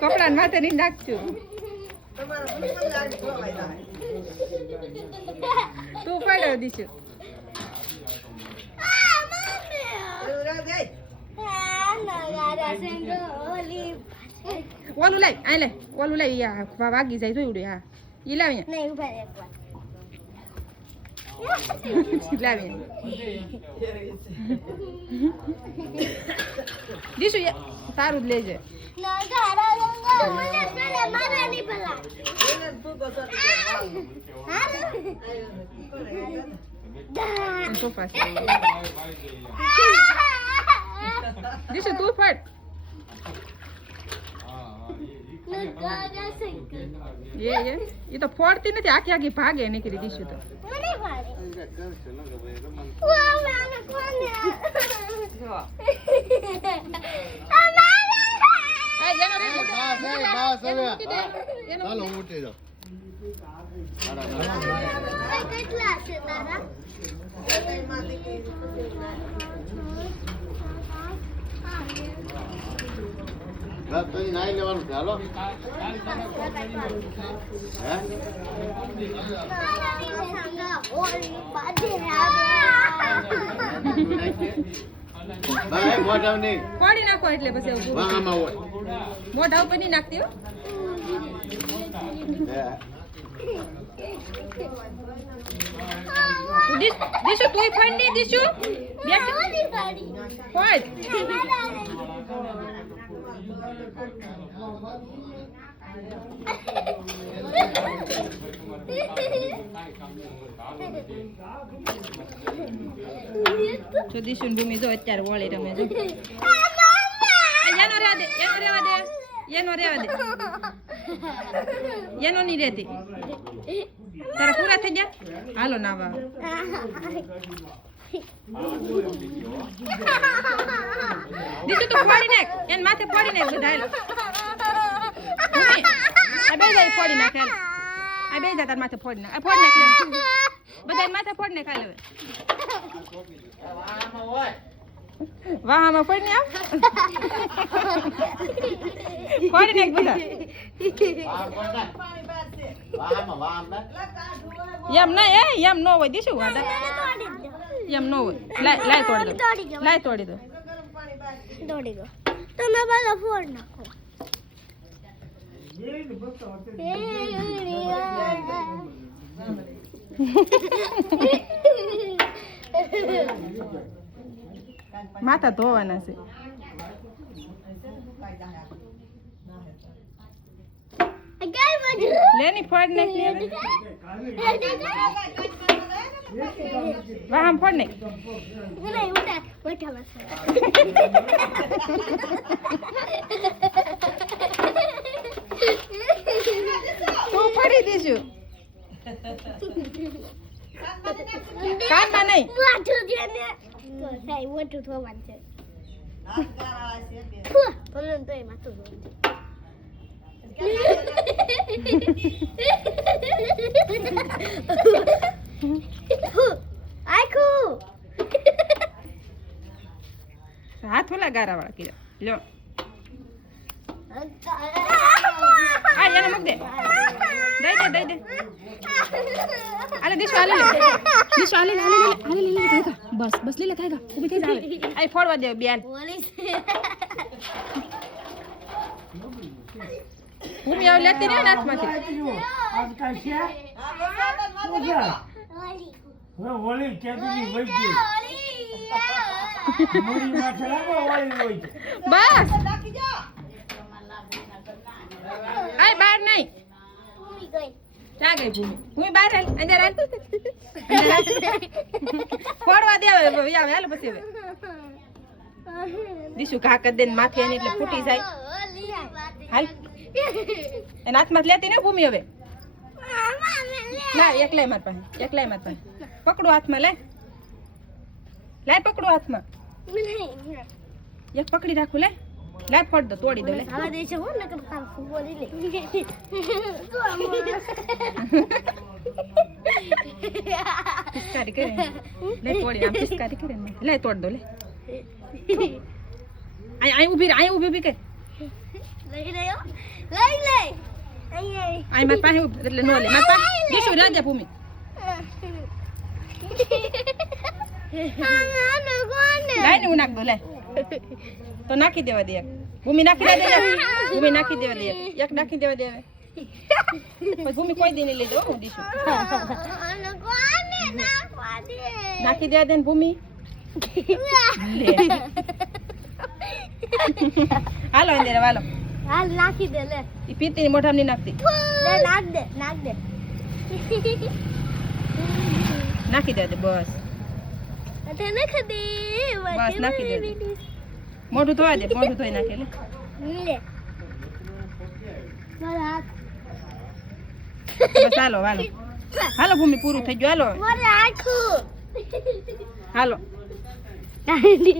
કપડા માથે નહીં નાખશું તું પડ્યો દીશું ઓલું લાય આ લે ઓલું લાય વાગી જાય જોયું હા ઈ લાવી લાવી દીશું સારું જ લેજે દીશું તું ફટ એ તો ફોડતી નથી આખી આખી ભાગે નીકળી દીશું તો ચાલો હું ઉઠી જાઉં નાઈ લેવાનું છે હાલો મોઢા નહીં પાડી નાખો એટલે પછી મોઢા ઉપર નહીં નાખતી હો દીશુ તું ફોન નહીં દીશુ ફોન જો દીશુ ભૂમિ જો અત્યારે વળી રમે જો એનો રેવા દે એનો નહીં રહેતી તારા પૂરા થઈ ગયા હાલો નાવા દીકુ તો ફોડી નાખ એને માથે ફોડી નાખ બધા આ બે જાય ફોડી નાખ હાલ આ બે જાય તાર માથે ફોડી નાખ ફોડી નાખ લે બધા માથે ફોડી નાખ હાલ વાહ આમાં ફોડી ને આવ ફોડી નાખ બધા એમ ના એમ ન હોય દીશું એમ ન હોય લાય તોડી દો તોડી દો તમે બધા ફોડ નાખો માથા ધોવાના છે લેની ફોડ નાખ વાહ આમ ફોડ નાખ તું ફરી દઈશું કાનમાં નહીં મોટું થવાનું છે હાથ ઓલા ગારા વાળા કીધા લો આ એને મૂક દે દઈ દે આલે દીશુ આલે બસ લે ખાયગા ઊભી થઈ જાવે આ ફોડવા દે બેન ભૂમિ આવ લેતી ને નાથમાંથી આજ કા છે હોળી કેદી વઈ ગઈ મોરી માં ચલાવો હોળી વઈ બસ આય બહાર નહીં ક્યાં ગઈ ભૂમિ બહાર અંદર ફોડવા દે હવે આવે હાલ પછી હવે દીશુ ઘા કરી દે માથે એની એટલે ફૂટી જાય હાલ એના હાથમાં લેતી ને ભૂમિ હવે ના એકલાય માર પાસે પકડો હાથમાં લાય પકડો હાથમાં એક પકડી રાખું લે લાટ ફોડ દો તોડી દો લે હવે દેશે હું નકર કામ બોલી લે પિચકારી કરે લે તોડી આમ પિચકારી કરે લે તોડ દો લે આય ઊભી કે લઈ લે અહીં આય માર પાસે એટલે નો લે માર પાસે દેશું રાજા ભૂમિ લાઈને હું નાખ દો લે તો નાખી દેવા દે એક. ભૂમિ નાખી દે ભૂમિ નાખી દેવા દે એક નાખી દેવા દે હવે. પછી ભૂમિ કોઈ દી નહીં લઈ દો હું દીશું નાખી દેવા દે ને ભૂમિ લે હાલો અંદર હાલો હાલ નાખી દે લે ઈ પીતી ની મોઢામાં નહીં નાખતી લે નાખ દે નાખી દેવા દે બસ અતે નાખી દે બસ નાખી દે મોઢું ધોવા દે મોઢું ધોઈ નાખે લે લે મારા હાથ બસ હાલો હાલો હાલો ભૂમિ પૂરું થઈ ગયું હાલો મારા આખું હાલો નાની